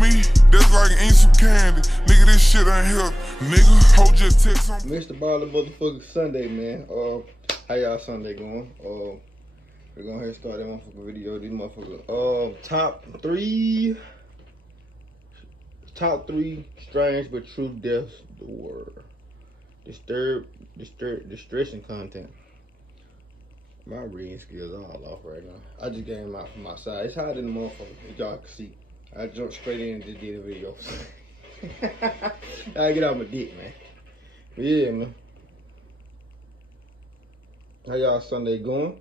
me, that's like eating some candy. Nigga, this shit ain't help. Nigga, hold your text on. Mr. Ballin motherfucking Sunday, man. How y'all Sunday going? We're going ahead and start that motherfucking video. These motherfuckers. Top three strange but true deaths of the world. Distressing content. My reading skills are all off right now. I just came out from my side. It's hot in the motherfucker, as y'all can see. I jumped straight in and just did a video. I get out my dick, man. But yeah, man. How y'all Sunday going?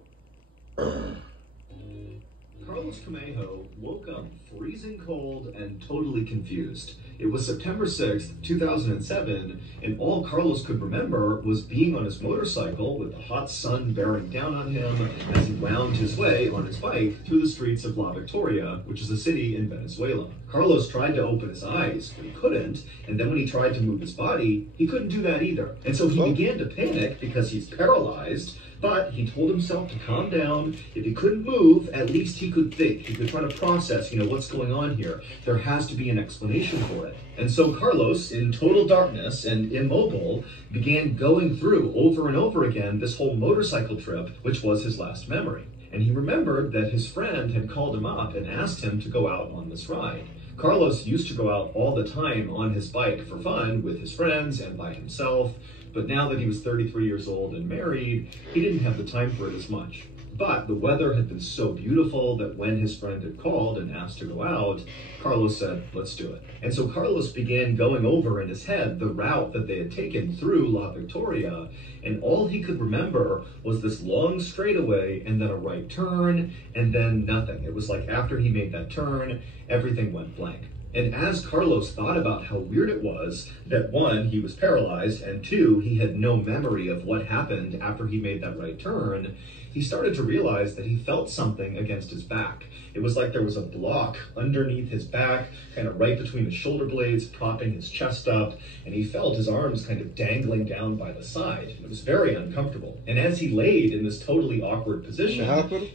Carlos Camejo woke up freezing cold and totally confused. It was September 6th, 2007, and all Carlos could remember was being on his motorcycle with the hot sun bearing down on him as he wound his way on his bike through the streets of La Victoria, which is a city in Venezuela. Carlos tried to open his eyes, but he couldn't, and then when he tried to move his body, he couldn't do that either. And so he began to panic because he's paralyzed. But he told himself to calm down. If he couldn't move, at least he could think. He could try to process, what's going on here. There has to be an explanation for it. And so Carlos, in total darkness and immobile, began going through over and over again this whole motorcycle trip, which was his last memory. And he remembered that his friend had called him up and asked him to go out on this ride. Carlos used to go out all the time on his bike for fun with his friends and by himself. But now that he was 33 years old and married, he didn't have the time for it as much. But the weather had been so beautiful that when his friend had called and asked to go out, Carlos said, let's do it. And so Carlos began going over in his head the route that they had taken through La Victoria, and all he could remember was this long straightaway and then a right turn and then nothing. It was like after he made that turn, everything went blank. And as Carlos thought about how weird it was that one, he was paralyzed, and two, he had no memory of what happened after he made that right turn, he started to realize that he felt something against his back. It was like there was a block underneath his back, kind of right between the shoulder blades, propping his chest up, and he felt his arms kind of dangling down by the side. It was very uncomfortable. And as he laid in this totally awkward position,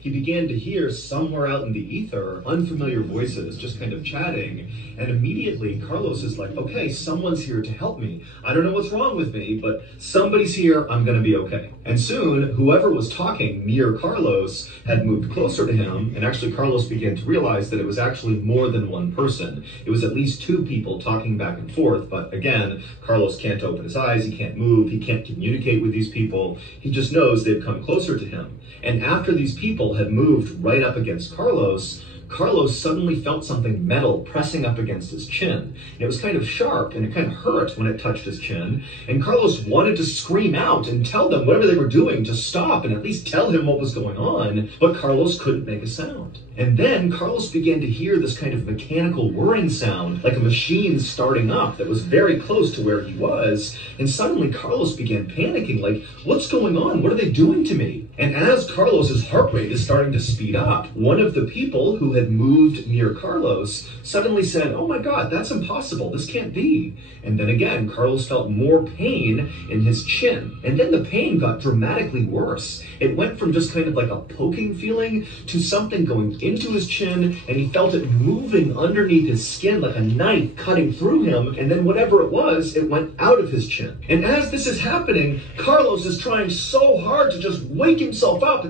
he began to hear somewhere out in the ether unfamiliar voices just kind of chatting, and immediately Carlos is like, okay, someone's here to help me. I don't know what's wrong with me, but somebody's here, I'm gonna be okay. And soon, whoever was talking near Carlos had moved closer to him, and actually Carlos began to realize that it was actually more than one person. It was at least two people talking back and forth, but again, Carlos can't open his eyes, he can't move, he can't communicate with these people, he just knows they've come closer to him. And after these people had moved right up against Carlos suddenly felt something metal pressing up against his chin. And it was kind of sharp and it kind of hurt when it touched his chin. And Carlos wanted to scream out and tell them whatever they were doing to stop and at least tell him what was going on, but Carlos couldn't make a sound. And then Carlos began to hear this kind of mechanical whirring sound, like a machine starting up that was very close to where he was. And suddenly Carlos began panicking, like, what's going on? What are they doing to me? And as Carlos's heart rate is starting to speed up, one of the people who had moved near Carlos suddenly said, oh my God, that's impossible. This can't be. And then again, Carlos felt more pain in his chin. And then the pain got dramatically worse. It went from just kind of like a poking feeling to something going into his chin, and he felt it moving underneath his skin like a knife cutting through him, and then whatever it was, it went out of his chin. And as this is happening, Carlos is trying so hard to just wake himself up.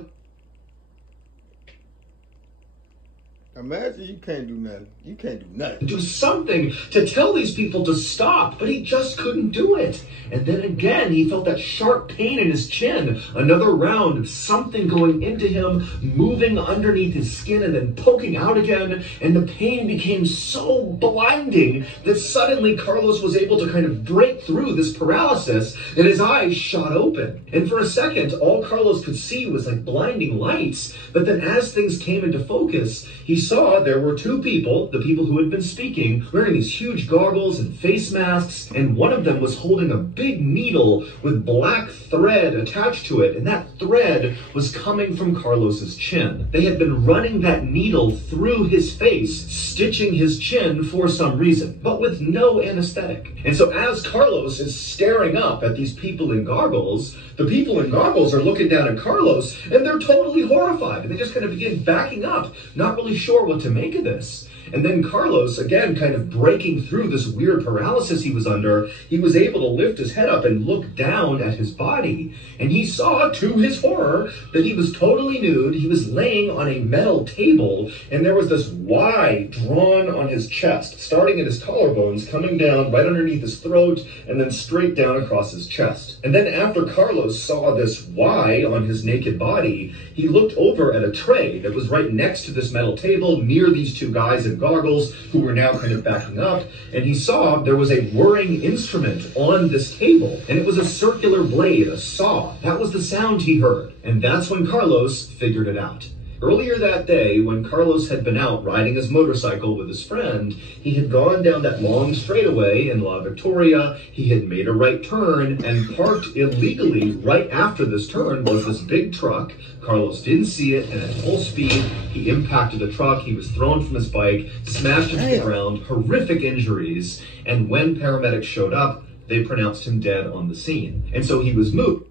Imagine you can't do nothing. You can't do nothing. Do something to tell these people to stop, but he just couldn't do it. And then again, he felt that sharp pain in his chin. Another round of something going into him, moving underneath his skin and then poking out again. And the pain became so blinding that suddenly Carlos was able to kind of break through this paralysis and his eyes shot open. And for a second, all Carlos could see was like blinding lights. But then as things came into focus, he saw there were two people, the people who had been speaking, wearing these huge goggles and face masks, and one of them was holding a big needle with black thread attached to it, and that thread was coming from Carlos's chin. They had been running that needle through his face, stitching his chin for some reason, but with no anesthetic. And so as Carlos is staring up at these people in goggles, the people in goggles are looking down at Carlos, and they're totally horrified, and they just kind of begin backing up, not really sure what to make of this. And then Carlos, again, kind of breaking through this weird paralysis he was under, he was able to lift his head up and look down at his body. And he saw, to his horror, that he was totally nude. He was laying on a metal table, and there was this Y drawn on his chest, starting at his collarbones, coming down right underneath his throat, and then straight down across his chest. And then after Carlos saw this Y on his naked body, he looked over at a tray that was right next to this metal table near these two guys in goggles who were now kind of backing up, and he saw there was a whirring instrument on this table, and it was a circular blade, a saw. That was the sound he heard, and that's when Carlos figured it out. Earlier that day, when Carlos had been out riding his motorcycle with his friend, he had gone down that long straightaway in La Victoria, he had made a right turn, and parked illegally right after this turn was this big truck. Carlos didn't see it, and at full speed, he impacted the truck, he was thrown from his bike, smashed into the ground, horrific injuries, and when paramedics showed up, they pronounced him dead on the scene. And so he was moved.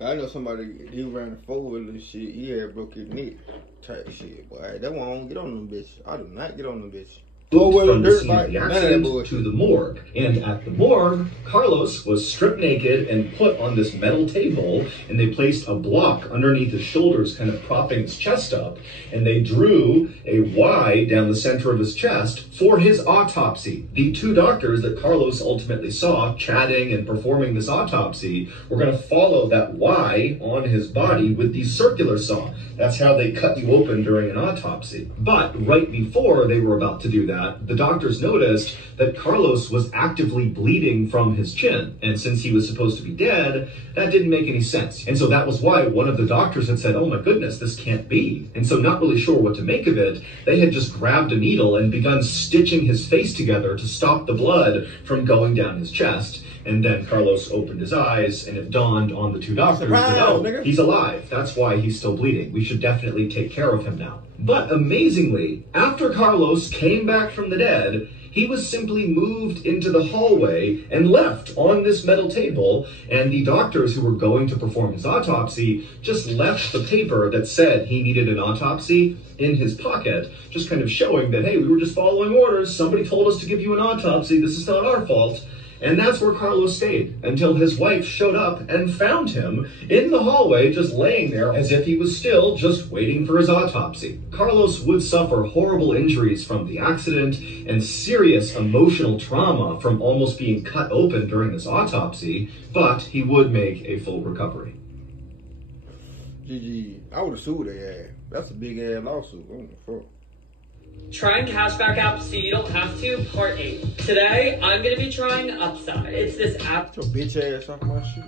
I know somebody, he ran a 4-wheeler and shit, he had broke his neck type shit, boy. That's why I don't get on them bitches. I do not get on them bitches. From the scene of the accident to the morgue. And at the morgue, Carlos was stripped naked and put on this metal table, and they placed a block underneath his shoulders, kind of propping his chest up, and they drew a Y down the center of his chest for his autopsy. The two doctors that Carlos ultimately saw chatting and performing this autopsy were going to follow that Y on his body with the circular saw. That's how they cut you open during an autopsy. But right before they were about to do that, the doctors noticed that Carlos was actively bleeding from his chin. And since he was supposed to be dead, that didn't make any sense. And so that was why one of the doctors had said, oh my goodness, this can't be. And so not really sure what to make of it, they had just grabbed a needle and begun stitching his face together to stop the blood from going down his chest. And then Carlos opened his eyes, and it dawned on the two doctors that, oh, he's alive. That's why he's still bleeding. We should definitely take care of him now. But amazingly, after Carlos came back from the dead, he was simply moved into the hallway and left on this metal table, and the doctors who were going to perform his autopsy just left the paper that said he needed an autopsy in his pocket, just kind of showing that, hey, we were just following orders. Somebody told us to give you an autopsy. This is not our fault. And that's where Carlos stayed until his wife showed up and found him in the hallway just laying there as if he was still just waiting for his autopsy. Carlos would suffer horrible injuries from the accident and serious emotional trauma from almost being cut open during this autopsy, but he would make a full recovery. GG, I would have sued their ass. That's a big ass lawsuit. What the fuck? Trying cashback app so you don't have to, part 8. Today, I'm going to be trying Upside. It's this app. Your bitch ass off my shit.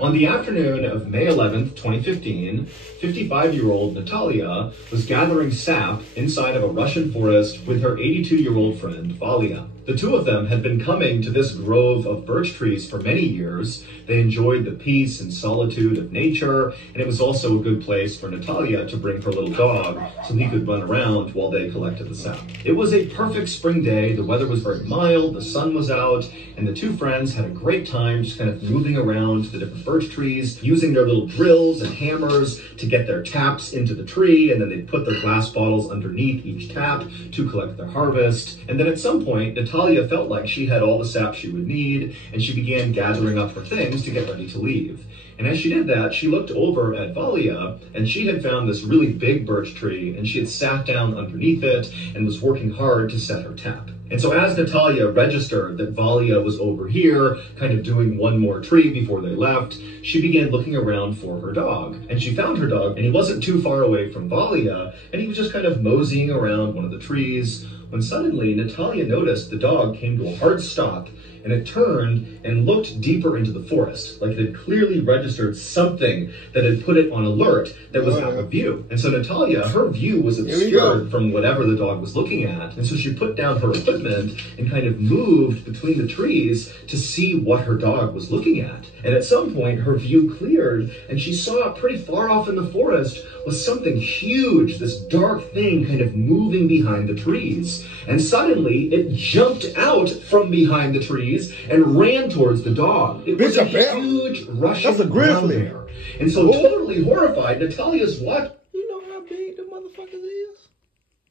On the afternoon of May 11th, 2015, 55-year-old Natalia was gathering sap inside of a Russian forest with her 82-year-old friend, Valia. The two of them had been coming to this grove of birch trees for many years. They enjoyed the peace and solitude of nature, and it was also a good place for Natalia to bring her little dog so he could run around while they collected the sap. It was a perfect spring day. The weather was very mild, the sun was out, and the two friends had a great time just kind of moving around the different birch trees, using their little drills and hammers to get their taps into the tree, and then they'd put their glass bottles underneath each tap to collect their harvest. And then at some point, Natalia felt like she had all the sap she would need, and she began gathering up her things to get ready to leave. And as she did that, she looked over at Valia, and she had found this really big birch tree, and she had sat down underneath it and was working hard to set her tap. And so as Natalia registered that Valia was over here, kind of doing one more tree before they left, she began looking around for her dog. And she found her dog, and he wasn't too far away from Valia, and he was just kind of moseying around one of the trees, when suddenly Natalia noticed the dog came to a hard stop, and it turned and looked deeper into the forest, like it had clearly registered something that had put it on alert that was out of view. And so Natalia, her view was obscured from whatever the dog was looking at, and so she put down her equipment and kind of moved between the trees to see what her dog was looking at. And at some point, her view cleared, and she saw pretty far off in the forest was something huge, this dark thing kind of moving behind the trees. trees. And suddenly, it jumped out from behind the trees and ran towards the dog. It was a huge Russian brown bear. And so totally horrified, Natalia's watching. You know how big the motherfuckers is?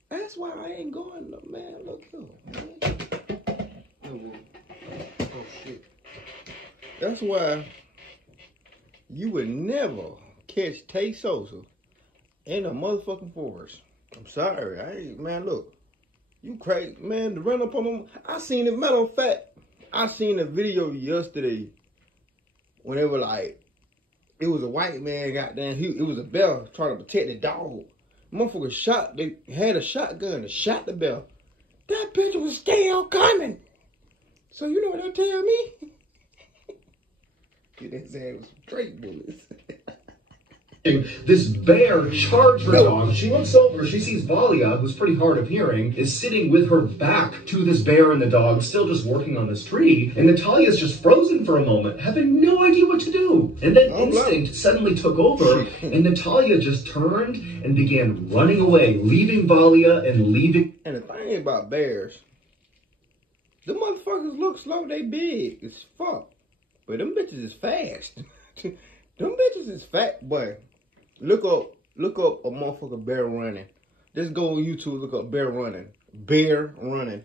That's why I ain't going, man. Look here, man. Oh, shit. That's why you would never catch Tay Sosa in a motherfucking forest. I'm sorry. I ain't, man, look. You crazy, man, to run up on them. I seen it, matter of fact, I seen a video yesterday when they were like, it was a white man, goddamn, it was a bear trying to protect the dog. Motherfucker shot, they had a shotgun and shot the bear. That bitch was still coming. So you know what that tell me? Get his ass with straight bullets. This bear charged her dog. She looks over, she sees Valia, who's pretty hard of hearing, is sitting with her back to this bear and the dog, still just working on this tree. And Natalia's just frozen for a moment, having no idea what to do. And then instinct suddenly took over, and Natalia just turned and began running away, leaving Valia and leaving. And the thing about bears, the motherfuckers look slow, they big as fuck. But them bitches is fast. Them bitches is fat, boy. Look up a motherfucker bear running. Just go on YouTube, look up bear running. Bear running.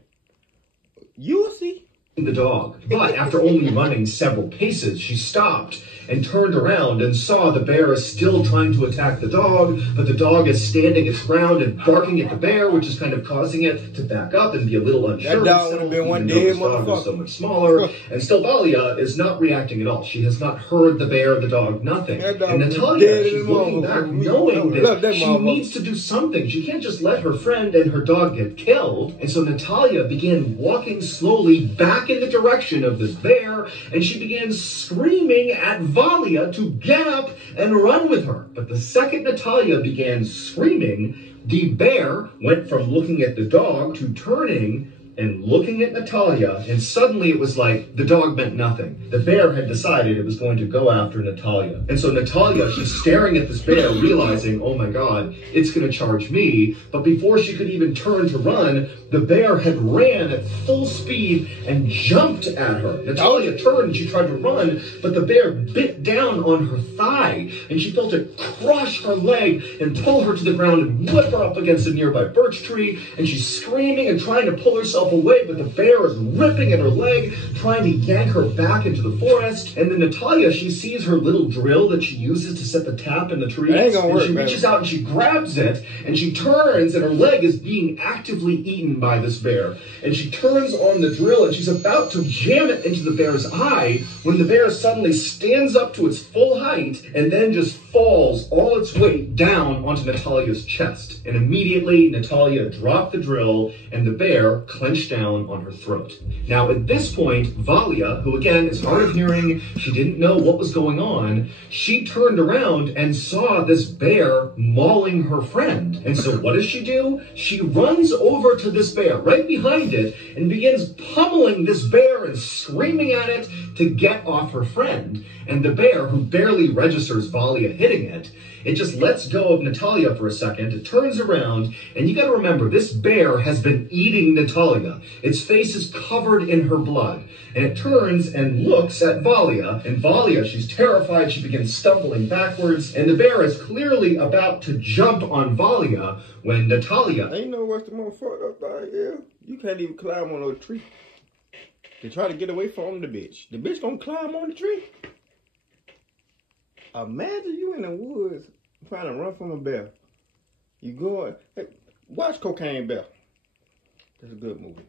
You'll see. The dog. But after only running several paces, she stopped and turned around and saw the bear is still trying to attack the dog, but the dog is standing its ground and barking at the bear, which is kind of causing it to back up and be a little unsure. That dog would have been one dead motherfucker. Dog is so much smaller, and still Valia is not reacting at all. She has not heard the bear, the dog, nothing. And Natalia, she's looking back, knowing that she needs to do something. She can't just let her friend and her dog get killed. And so Natalia began walking slowly back in the direction of this bear, and she began screaming at Valia to get up and run with her. But the second Natalia began screaming, the bear went from looking at the dog to turning and looking at Natalia, and suddenly it was like the dog meant nothing. The bear had decided it was going to go after Natalia. And so Natalia, she's staring at this bear, realizing, oh my God, it's going to charge me. But before she could even turn to run, the bear had ran at full speed and jumped at her. Natalia turned and she tried to run, but the bear bit down on her thigh, and she felt it crush her leg and pull her to the ground and whip her up against a nearby birch tree. And she's screaming and trying to pull herself away, but the bear is ripping at her leg, trying to yank her back into the forest. And then Natalia, she sees her little drill that she uses to set the tap in the tree. And she reaches out and she grabs it, and she turns, and her leg is being actively eaten by this bear. And she turns on the drill, and she's about to jam it into the bear's eye when the bear suddenly stands up to its full height and then just falls all its weight down onto Natalia's chest. And immediately Natalia dropped the drill, and the bear clenched down on her throat. Now at this point, Valia, who again is hard of hearing, she didn't know what was going on, she turned around and saw this bear mauling her friend. And so what does she do? She runs over to this bear right behind it and begins pummeling this bear and screaming at it to get off her friend. And the bear, who barely registers Valia hitting it, it just lets go of Natalia for a second. It turns around, and you got to remember, this bear has been eating Natalia. Its face is covered in her blood. And it turns and looks at Valia. And Valia, she's terrified. She begins stumbling backwards. And the bear is clearly about to jump on Valia when Natalia... Ain't no what's the more fucked up thing, yeah. You can't even climb on no tree. They try to get away from the bitch. The bitch gonna climb on the tree. Imagine you in the woods trying to run from a bear. You go, hey, watch Cocaine Bear. That's a good movie.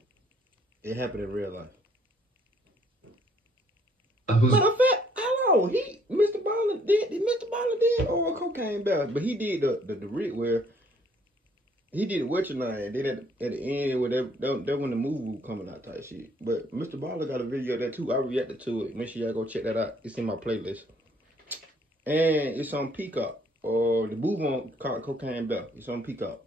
It happened in real life. Matter of fact, how long? Mr. Ballin did or Cocaine Bear, but he did the read where he did what's your name. Then at the end, whatever, that when the movie was coming out type shit. But Mr. Ballin got a video of that too. I reacted to it. Make sure y'all go check that out. It's in my playlist. And it's on Peacock, or the movie on called Cocaine Bear. It's on Peacock.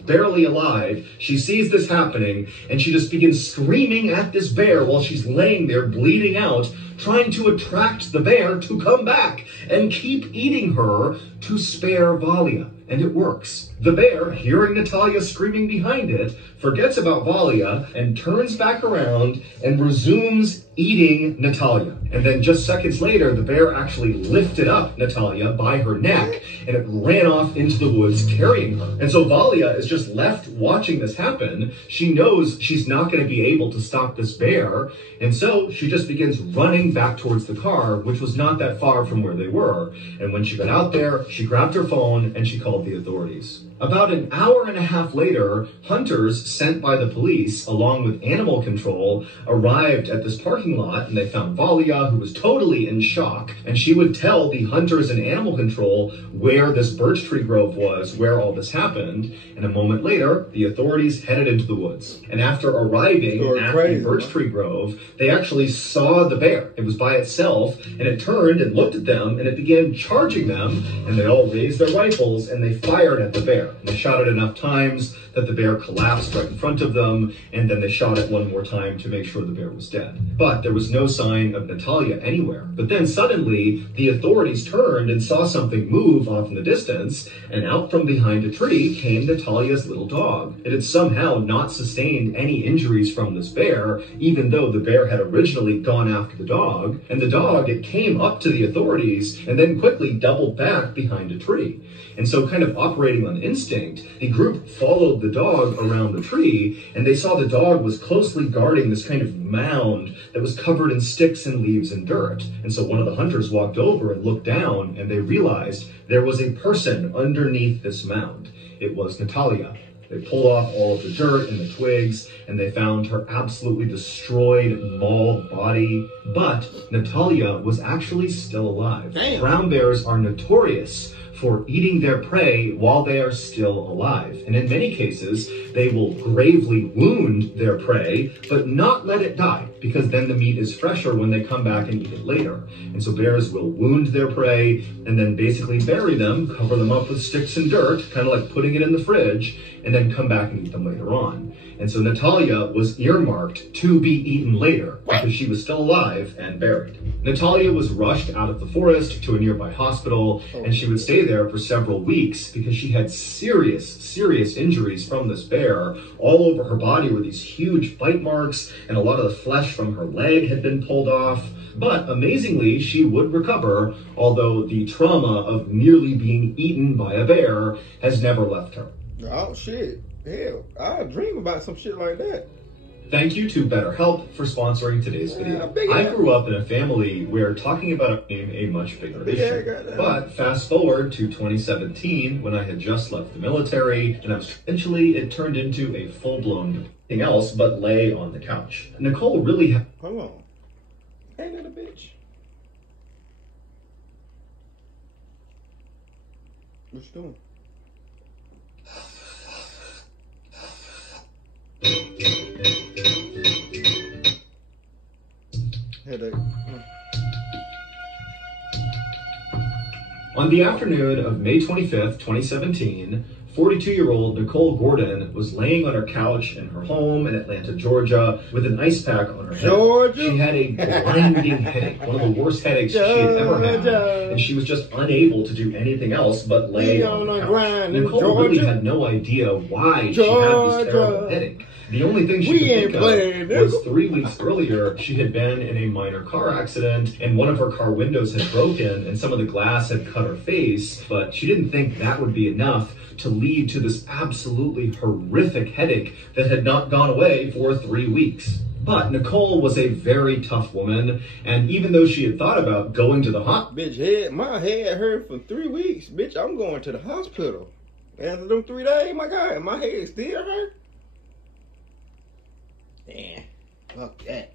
Barely alive, she sees this happening, and she just begins screaming at this bear while she's laying there bleeding out, trying to attract the bear to come back and keep eating her to spare Valia. and it works. The bear, hearing Natalia screaming behind it, forgets about Valia and turns back around and resumes eating Natalia. And then just seconds later, the bear actually lifted up Natalia by her neck and it ran off into the woods carrying her. And so Valia is just left watching this happen. She knows she's not going to be able to stop this bear. And so she just begins running back towards the car, which was not that far from where they were. And when she got out there, she grabbed her phone and she called the authorities. About an hour and a half later, hunters sent by the police, along with animal control, arrived at this parking lot and they found Valia, who was totally in shock. And she would tell the hunters and animal control where this birch tree grove was, where all this happened. And a moment later, the authorities headed into the woods. And after arriving at the birch tree grove, they actually saw the bear. It was by itself, and it turned and looked at them, and it began charging them. And they all raised their rifles and they fired at the bear. And they shot it enough times that the bear collapsed right in front of them, and then they shot it one more time to make sure the bear was dead. But there was no sign of Natalia anywhere. But then suddenly, the authorities turned and saw something move off in the distance, and out from behind a tree came Natalia's little dog. It had somehow not sustained any injuries from this bear, even though the bear had originally gone after the dog. And the dog, it came up to the authorities and then quickly doubled back behind a tree. And so, kind of operating on instinct, the group followed the dog around the tree, and they saw the dog was closely guarding this kind of mound that was covered in sticks and leaves and dirt. And so one of the hunters walked over and looked down, and they realized there was a person underneath this mound. It was Natalia. They pulled off all of the dirt and the twigs, and they found her absolutely destroyed, mauled body. But Natalia was actually still alive. Damn. Brown bears are notorious for eating their prey while they are still alive. And in many cases, they will gravely wound their prey, but not let it die, because then the meat is fresher when they come back and eat it later. And so bears will wound their prey and then basically bury them, cover them up with sticks and dirt, kind of like putting it in the fridge, and then come back and eat them later on. And so Natalia was earmarked to be eaten later because she was still alive and buried. Natalia was rushed out of the forest to a nearby hospital, and she would stay there for several weeks because she had serious injuries from this bear. All over her body were these huge bite marks, and a lot of the flesh from her leg had been pulled off. But amazingly, she would recover, although the trauma of nearly being eaten by a bear has never left her. Oh, shit. Hell, I dream about some shit like that. Thank you to BetterHelp for sponsoring today's video. I grew up in a family where talking about became a much bigger issue. But fast forward to 2017, when I had just left the military, and eventually it turned into a full-blown thing else but lay on the couch. Nicole really had... Hold on. Hey, little bitch. What you doing? Headache. On the afternoon of May 25th, 2017, 42-year-old Nicole Gordon was laying on her couch in her home in Atlanta, Georgia, with an ice pack on her head. She had a blinding headache, one of the worst headaches she had ever had, and she was just unable to do anything else but lay on the couch. Nicole really had no idea why she had this terrible headache. The only thing she could think of was 3 weeks earlier, she had been in a minor car accident, and one of her car windows had broken, and some of the glass had cut her face, but she didn't think that would be enough to lead to this absolutely horrific headache that had not gone away for 3 weeks. But Nicole was a very tough woman, and even though she had thought about going to the Bitch, my head hurt for 3 weeks. Bitch, I'm going to the hospital. After them 3 days, my God, my head still hurt. Yeah, fuck that.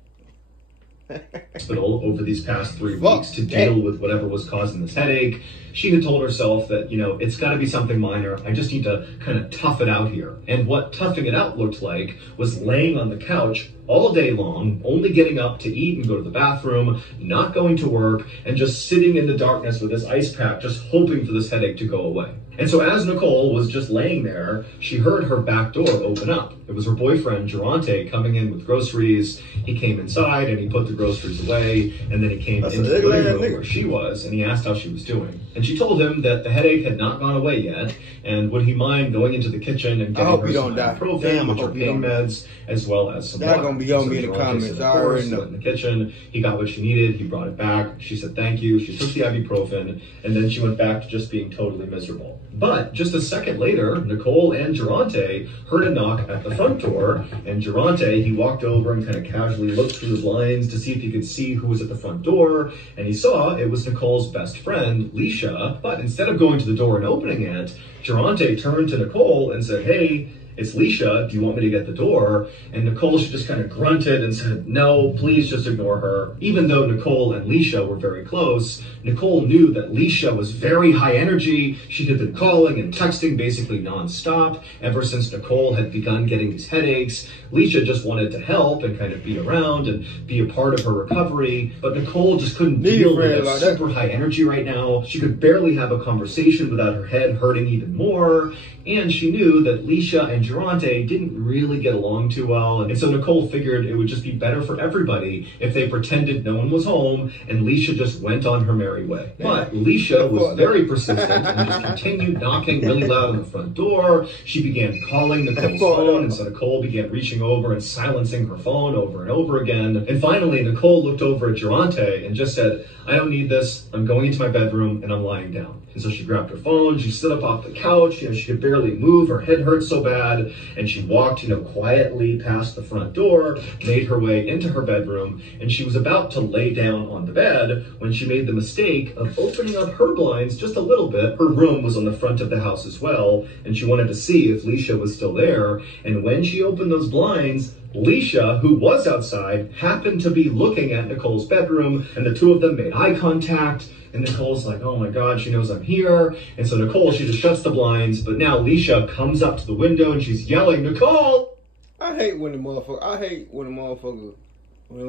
Hospital over these past 3 weeks to deal with whatever was causing this headache. She had told herself that, it's got to be something minor. I just need to kind of tough it out here. And what toughing it out looked like was laying on the couch all day long, only getting up to eat and go to the bathroom, not going to work, and just sitting in the darkness with this ice pack, just hoping for this headache to go away. And so as Nicole was just laying there, she heard her back door open up. It was her boyfriend, Durante, coming in with groceries. He came inside and he put the groceries away, and then he came into the living room where she was, and he asked how she was doing. And she told him that the headache had not gone away yet, and would he mind going into the kitchen and getting her some ibuprofen, which are pain meds, as well as some water. Gonna be on me in the comments. I already know. In the kitchen, he got what she needed. He brought it back. She said thank you. She took the ibuprofen, and then she went back to just being totally miserable. But just a second later, Nicole and Durante heard a knock at the front door, and Durante, he walked over and kind of casually looked through the blinds to see if he could see who was at the front door, and he saw it was Nicole's best friend, Leisha. But instead of going to the door and opening it, Durante turned to Nicole and said, "Hey, it's Leisha, do you want me to get the door?" And Nicole, she just kind of grunted and said, "No, please just ignore her." Even though Nicole and Leisha were very close, Nicole knew that Leisha was very high energy. She had been calling and texting basically nonstop ever since Nicole had begun getting these headaches. Leisha just wanted to help and kind of be around and be a part of her recovery, but Nicole just couldn't deal with that super high energy right now. She could barely have a conversation without her head hurting even more, and she knew that Leisha and Durante didn't really get along too well, and so Nicole figured it would just be better for everybody if they pretended no one was home and Leisha just went on her merry way. But Leisha was very persistent and just continued knocking really loud on the front door. She began calling Nicole's phone, and so Nicole began reaching over and silencing her phone over and over again. And finally, Nicole looked over at Durante and just said, "I don't need this. I'm going into my bedroom and I'm lying down." And so she grabbed her phone, she stood up off the couch, she could barely move, her head hurt so bad, and she walked, quietly past the front door, made her way into her bedroom, and she was about to lay down on the bed when she made the mistake of opening up her blinds just a little bit. Her room was on the front of the house as well, and she wanted to see if Leisha was still there, and when she opened those blinds, Leisha, who was outside, happened to be looking at Nicole's bedroom, and the two of them made eye contact. And Nicole's like, "Oh my God, she knows I'm here." And so Nicole, she just shuts the blinds, but now Leisha comes up to the window and she's yelling, "Nicole!" I hate when when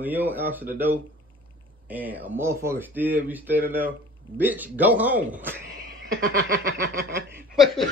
you don't answer the door and a motherfucker still be standing there. Bitch, go home.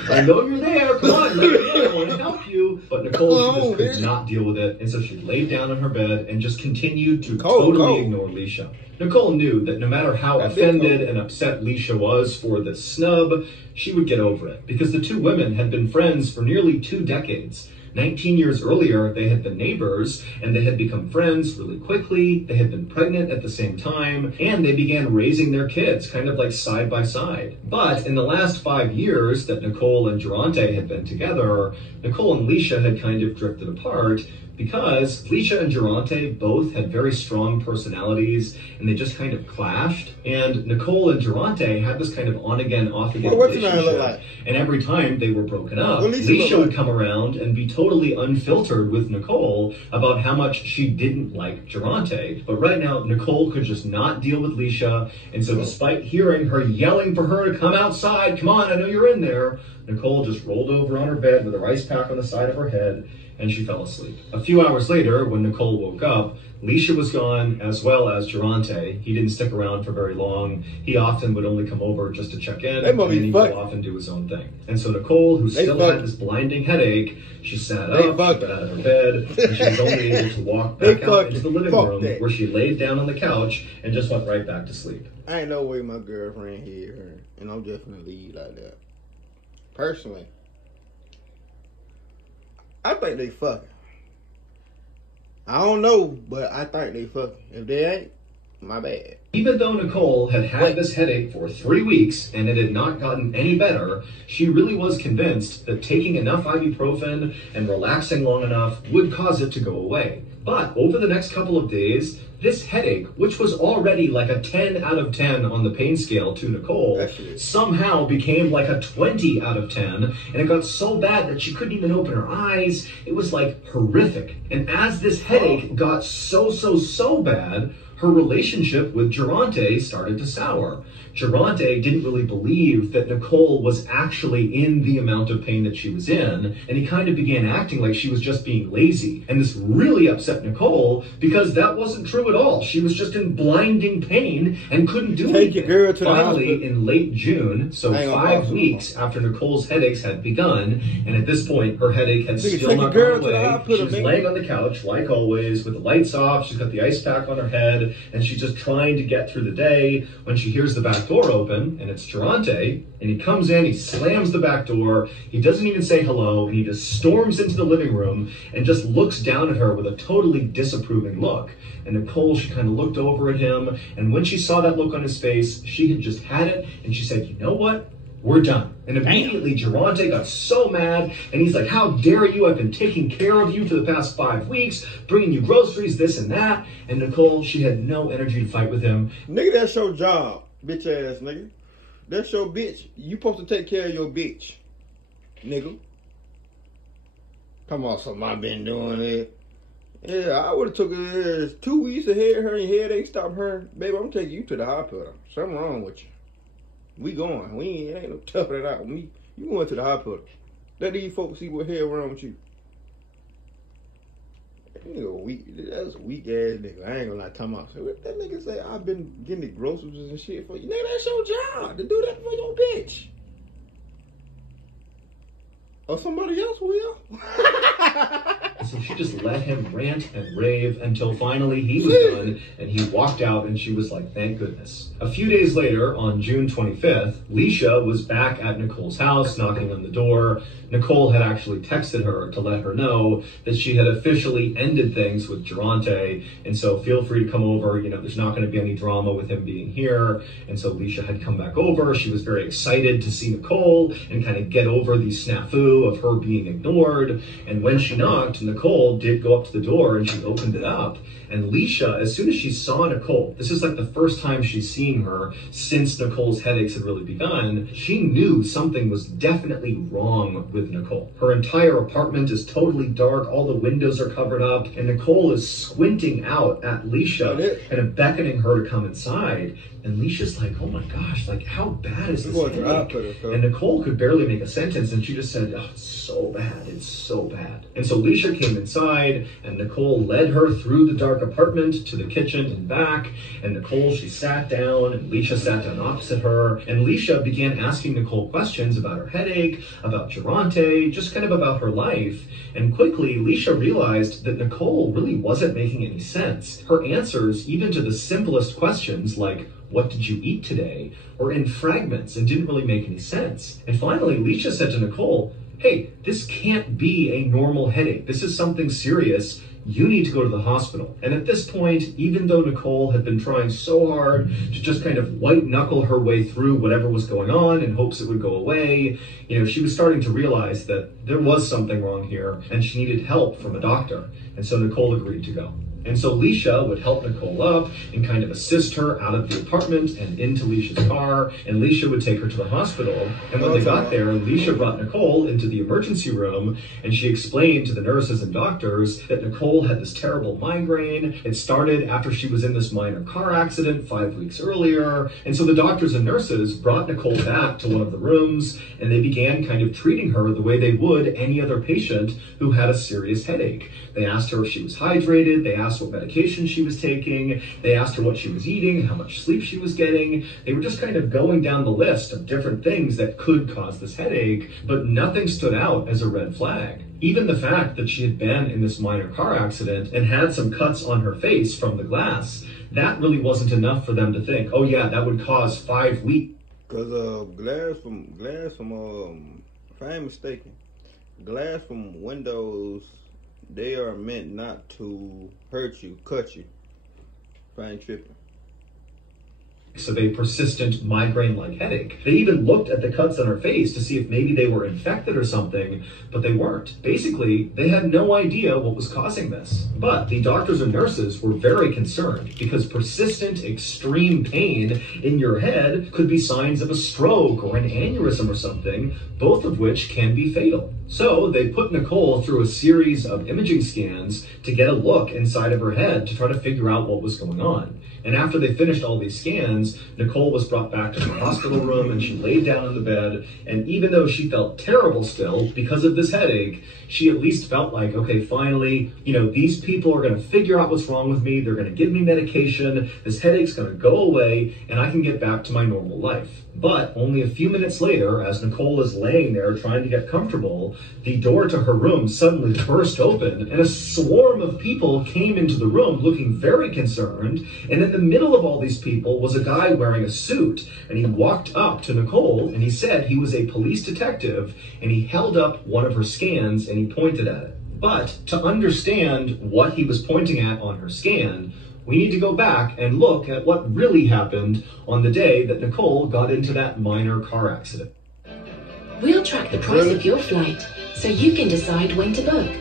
I know you're there. Come on, let me in. I want to help you. But Nicole, she just could not deal with it. And so she laid down on her bed and just continued to totally ignore Leisha. Nicole knew that no matter how offended and upset Leisha was for this snub, she would get over it. Because the two women had been friends for nearly 2 decades. 19 years earlier, they had been neighbors, and they had become friends really quickly. They had been pregnant at the same time, and they began raising their kids, kind of like side by side. But in the last 5 years that Nicole and Durante had been together, Nicole and Leisha had kind of drifted apart, because Leisha and Durante both had very strong personalities, and they just kind of clashed. And Nicole and Durante had this kind of on-again, off-again relationship. And every time they were broken up, Leisha would come around and be totally unfiltered with Nicole about how much she didn't like Durante. But right now, Nicole could just not deal with Leisha, and so despite hearing her yelling for her to come outside, "Come on, I know you're in there," Nicole just rolled over on her bed with her ice pack on the side of her head, and she fell asleep. A few hours later, when Nicole woke up, Leisha was gone, as well as Durante. He didn't stick around for very long. He often would only come over just to check in, and then he'd go off and do his own thing. And so Nicole, who still had this blinding headache, she sat up, got out of her bed, and she was only able to walk back out into the living room, where she laid down on the couch and just went right back to sleep. I ain't no way my girlfriend hit her, and I'm just gonna leave like that. Personally, I think they fucking. I don't know, but I think they fucking. If they ain't, my bad. Even though Nicole had had this headache for 3 weeks and it had not gotten any better, she really was convinced that taking enough ibuprofen and relaxing long enough would cause it to go away. But over the next couple of days, this headache, which was already like a 10 out of 10 on the pain scale to Nicole, somehow became like a 20 out of 10, and it got so bad that she couldn't even open her eyes. It was like horrific. And as this headache got so bad, her relationship with Geronte started to sour. Geronte didn't really believe that Nicole was actually in the amount of pain that she was in, and he kind of began acting like she was just being lazy. And this really upset Nicole because that wasn't true at all. She was just in blinding pain and couldn't do anything. Finally, in late June, so 5 weeks after Nicole's headaches had begun, and at this point, her headache had still not gone away, she was laying on the couch, like always, with the lights off. She's got the ice pack on her head, and she's just trying to get through the day when she hears the back door open, and it's Geronte, and he comes in, he slams the back door, he doesn't even say hello, and he just storms into the living room and just looks down at her with a totally disapproving look. And Nicole, she kind of looked over at him, and when she saw that look on his face, she had just had it, and she said, you know what? We're done. And immediately Geronte got so mad, and he's like, how dare you? I've been taking care of you for the past 5 weeks, bringing you groceries, this and that. And Nicole, she had no energy to fight with him. Nigga, that's your job, bitch ass nigga. That's your bitch. You supposed to take care of your bitch, nigga. Come on, something I've been doing it. Yeah, I would have took it 2 weeks ahead. Her headache stopped her. Baby, I'm taking you to the hospital. Something wrong with you. We going. We ain't no tough it out. You going to the hospital. Let these folks see what hell wrong with you. That nigga weak. That's a weak ass nigga. I ain't gonna lie. Talking about that nigga say I've been getting the groceries and shit for you. Nigga, that's your job to do that for your bitch. Or somebody else will. So she just let him rant and rave until finally he was done and he walked out, and she was like, thank goodness. A few days later, on June 25th, Leisha was back at Nicole's house knocking on the door. Nicole had actually texted her to let her know that she had officially ended things with Geronte, and so feel free to come over. You know, there's not going to be any drama with him being here. And so Leisha had come back over. She was very excited to see Nicole and kind of get over the snafu of her being ignored. And when she knocked, Nicole did go up to the door and she opened it up. And Leisha, as soon as she saw Nicole, this is like the first time she's seen her since Nicole's headaches had really begun, she knew something was definitely wrong with Nicole. Her entire apartment is totally dark, all the windows are covered up, and Nicole is squinting out at Leisha, kind of beckoning her to come inside. And Leisha's like, oh my gosh, like how bad is this headache? And Nicole could barely make a sentence, and she just said, oh, it's so bad, it's so bad. And so Leisha came inside, and Nicole led her through the dark apartment to the kitchen and back. And Nicole, she sat down, and Leisha sat down opposite her. And Leisha began asking Nicole questions about her headache, about Geronte, just kind of about her life. And quickly, Leisha realized that Nicole really wasn't making any sense. Her answers, even to the simplest questions like, what did you eat today, were in fragments and didn't really make any sense. And finally, Leisha said to Nicole, hey, this can't be a normal headache. This is something serious. You need to go to the hospital. And at this point, even though Nicole had been trying so hard to just kind of white knuckle her way through whatever was going on in hopes it would go away, you know, she was starting to realize that there was something wrong here and she needed help from a doctor. And so Nicole agreed to go. And so Leisha would help Nicole up and kind of assist her out of the apartment and into Leisha's car, and Leisha would take her to the hospital. And when they got there, Leisha brought Nicole into the emergency room, and she explained to the nurses and doctors that Nicole had this terrible migraine. It started after she was in this minor car accident 5 weeks earlier. And so the doctors and nurses brought Nicole back to one of the rooms, and they began kind of treating her the way they would any other patient who had a serious headache. They asked her if she was hydrated, they asked what medication she was taking, they asked her what she was eating, how much sleep she was getting. They were just kind of going down the list of different things that could cause this headache, but nothing stood out as a red flag. Even the fact that she had been in this minor car accident and had some cuts on her face from the glass, that really wasn't enough for them to think, oh yeah, that would cause 5 weeks. Because glass from, if I ain't mistaken, glass from windows, they are meant not to hurt you, cut you. If I ain't tripping. of a persistent migraine-like headache. They even looked at the cuts on her face to see if maybe they were infected or something, but they weren't. Basically, they had no idea what was causing this. But the doctors and nurses were very concerned because persistent, extreme pain in your head could be signs of a stroke or an aneurysm or something, both of which can be fatal. So they put Nicole through a series of imaging scans to get a look inside of her head to try to figure out what was going on. And after they finished all these scans, Nicole was brought back to the hospital room and she laid down in the bed. And even though she felt terrible still because of this headache, she at least felt like, okay, finally, these people are going to figure out what's wrong with me. They're going to give me medication. This headache's going to go away and I can get back to my normal life. But only a few minutes later, as Nicole is laying there trying to get comfortable, the door to her room suddenly burst open and a swarm of people came into the room looking very concerned. And in the middle of all these people was a guy wearing a suit, and he walked up to Nicole and he said he was a police detective, and he held up one of her scans and he pointed at it. But to understand what he was pointing at on her scan, we need to go back and look at what really happened on the day that Nicole got into that minor car accident. We'll track the price of your flight so you can decide when to book.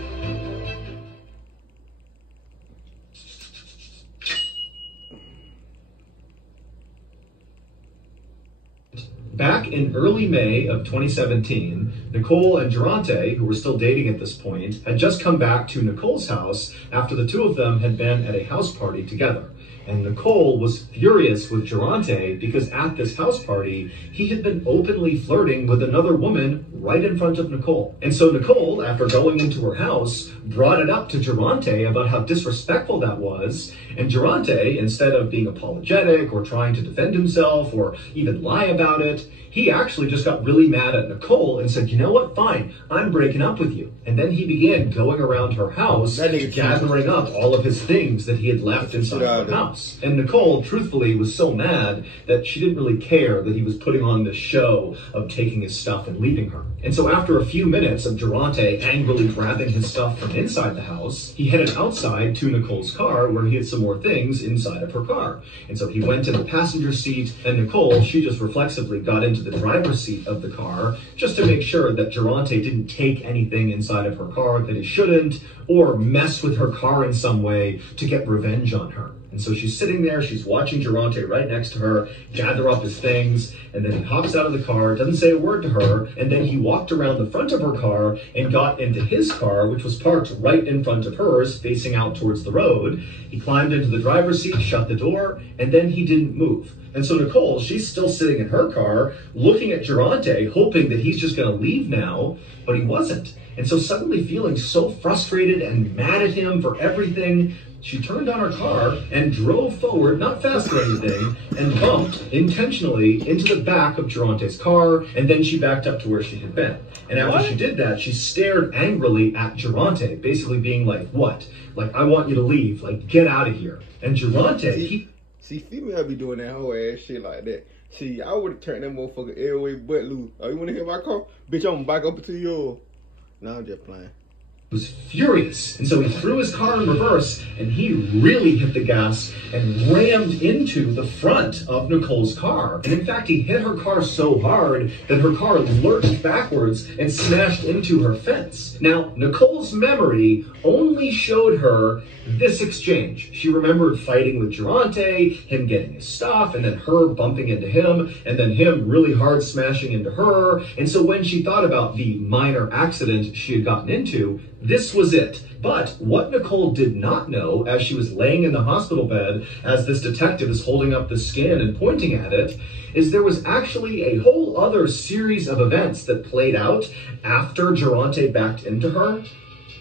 Back in early May of 2017, Nicole and Durante, who were still dating at this point, had just come back to Nicole's house after the two of them had been at a house party together. And Nicole was furious with Durante because at this house party, he had been openly flirting with another woman right in front of Nicole. And so Nicole, after going into her house, brought it up to Durante about how disrespectful that was. And Durante, instead of being apologetic or trying to defend himself or even lie about it, he actually just got really mad at Nicole and said, you know what, fine, I'm breaking up with you. And then he began going around her house, gathering up all of his things that he had left inside her house. And Nicole, truthfully, was so mad that she didn't really care that he was putting on this show of taking his stuff and leaving her. And so after a few minutes of Durante angrily grabbing his stuff from inside the house, he headed outside to Nicole's car where he had some more things inside of her car. And so he went in the passenger seat, and Nicole, she just reflexively got into the driver's seat of the car just to make sure that Durante didn't take anything inside of her car that he shouldn't, or mess with her car in some way to get revenge on her. And so she's sitting there, she's watching Durante right next to her, gather up his things, and then he hops out of the car, doesn't say a word to her, and then he walked around the front of her car and got into his car, which was parked right in front of hers, facing out towards the road. He climbed into the driver's seat, shut the door, and then he didn't move. And so Nicole, she's still sitting in her car, looking at Durante, hoping that he's just going to leave now, but he wasn't. And so suddenly feeling so frustrated and mad at him for everything, she turned on her car and drove forward, not fast or anything, and bumped intentionally into the back of Durante's car, and then she backed up to where she had been. And after she did that, she stared angrily at Durante, basically being like, what? Like, I want you to leave. Like, get out of here. And Durante, See, female be doing that whole ass shit like that. See, I would have turned that motherfucker every way but loose. Oh, you want to hit my car? Bitch, I'm going to back up into yours. No, I'm just playing. Was furious, and so he threw his car in reverse and he really hit the gas and rammed into the front of Nicole's car. And in fact, he hit her car so hard that her car lurched backwards and smashed into her fence. Now, Nicole's memory only showed her this exchange. She remembered fighting with Durante, him getting his stuff, and then her bumping into him, and then him really hard smashing into her. And so when she thought about the minor accident she had gotten into, this was it. But what Nicole did not know as she was laying in the hospital bed, as this detective is holding up the scan and pointing at it, is there was actually a whole other series of events that played out after Durante backed into her.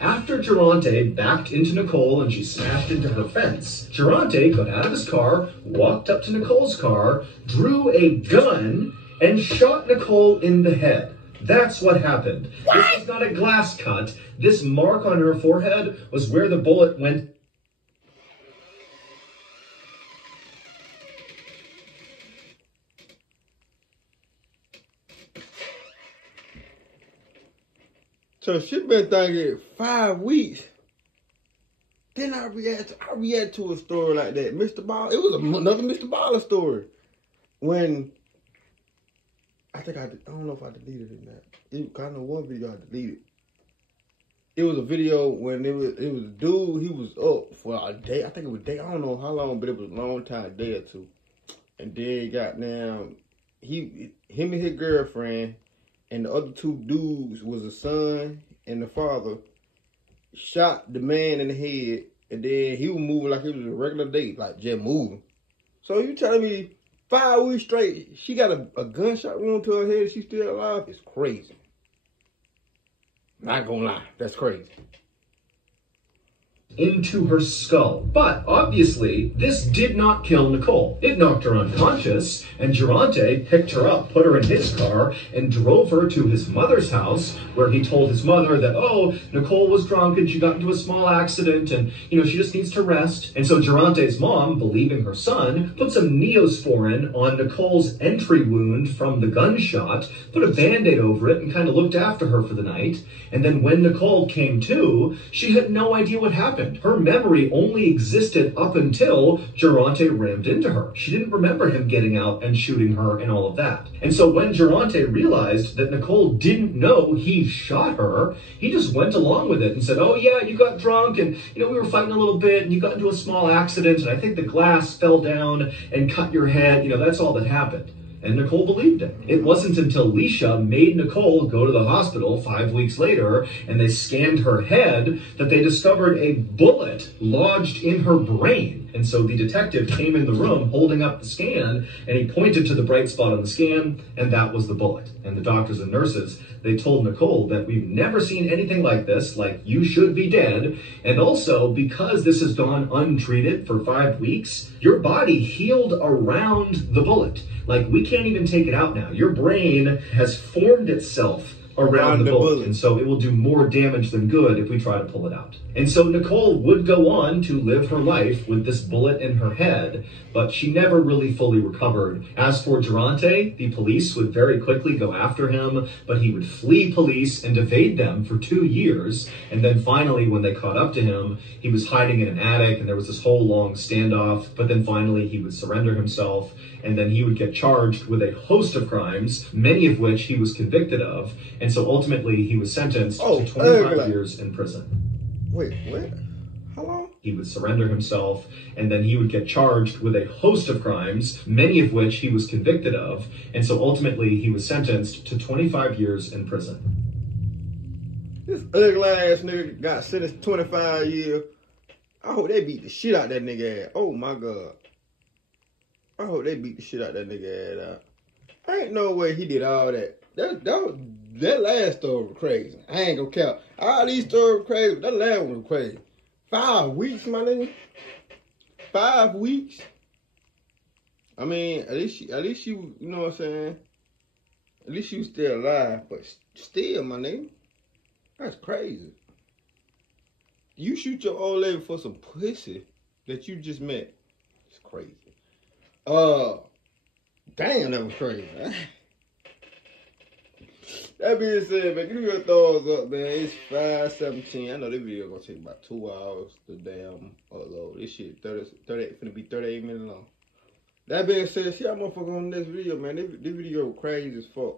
After Durante backed into Nicole and she smashed into her fence, Durante got out of his car, walked up to Nicole's car, drew a gun, and shot Nicole in the head. That's what happened. What? This was not a glass cut. This mark on her forehead was where the bullet went. So she been thinking 5 weeks. Then I react to a story like that. Mr. Ball, it was another Mr. Baller story. when I don't know if I deleted it or not. I know one video I deleted. It was a video when it was a dude. He was up for a day. I think it was a day. I don't know how long, but it was a long time, a day or two. And then him and his girlfriend and the other two dudes was the son and the father. Shot the man in the head, and then he was moving like it was a regular day, like just moving. So you telling me 5 weeks straight, she got a gunshot wound to her head, she's still alive? It's crazy. Not gonna lie, that's crazy. Into her skull. But obviously, this did not kill Nicole. It knocked her unconscious, and Durante picked her up, put her in his car, and drove her to his mother's house, where he told his mother that, oh, Nicole was drunk and she got into a small accident and, she just needs to rest. And so Durante's mom, believing her son, put some Neosporin on Nicole's entry wound from the gunshot, put a Band-Aid over it, and kind of looked after her for the night. And then when Nicole came to, she had no idea what happened. Her memory only existed up until Durante rammed into her. She didn't remember him getting out and shooting her and all of that. And so when Durante realized that Nicole didn't know he shot her, he just went along with it and said, oh yeah, you got drunk and, we were fighting a little bit and you got into a small accident and I think the glass fell down and cut your head. That's all that happened. And Nicole believed it. It wasn't until Leisha made Nicole go to the hospital 5 weeks later and they scanned her head that they discovered a bullet lodged in her brain. And so the detective came in the room holding up the scan and he pointed to the bright spot on the scan and that was the bullet. And the doctors and nurses, they told Nicole that we've never seen anything like this, like you should be dead. And also because this has gone untreated for 5 weeks, your body healed around the bullet. Like, we can't even take it out now. Your brain has formed itself around the bullet, and so it will do more damage than good if we try to pull it out. And so Nicole would go on to live her life with this bullet in her head, but she never really fully recovered. As for Durante, the police would very quickly go after him, but he would flee police and evade them for 2 years. And then finally, when they caught up to him, he was hiding in an attic and there was this whole long standoff, but then finally he would surrender himself. And then he would get charged with a host of crimes, many of which he was convicted of. And so ultimately he was sentenced to 25 years in prison. Wait, what? How long? He would surrender himself, and then he would get charged with a host of crimes, many of which he was convicted of. And so ultimately he was sentenced to 25 years in prison. This ugly ass nigga got sentenced to 25 years. I hope they beat the shit out that nigga ass. Oh my God. I hope they beat the shit out that nigga ass out. Ain't no way he did all that. That last story was crazy. I ain't gonna count. All these stories were crazy, but that last one was crazy. 5 weeks, my nigga. 5 weeks. I mean, at least she, you know what I'm saying? At least she was still alive, but still, my nigga. That's crazy. You shoot your old lady for some pussy that you just met. It's crazy. Damn, that was crazy. That being said, man, give me your thumbs up, man. It's 5:17. I know this video gonna take about 2 hours to damn upload. This shit finna be 38 minutes long. That being said, see how motherfucker on this video, man. This video crazy as fuck.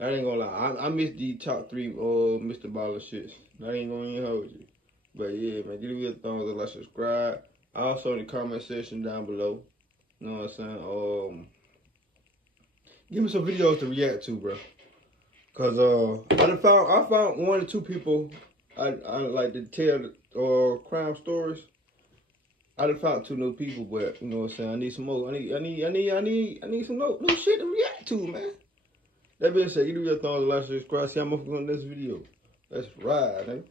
I ain't gonna lie. I missed the top 3 Mr. Baller shits. I ain't gonna even hold you. But yeah, man, give me a thumbs up, like, subscribe. Also in the comment section down below. You know what I'm saying? Give me some videos to react to, bro. Cause I found 1 or 2 people I like to tell crime stories. I done found 2 new people, but you know what I'm saying. I need some more. I need some new shit to react to, man. That being said, give me a thumbs up, like, subscribe. See how much on this video. Let's ride, man.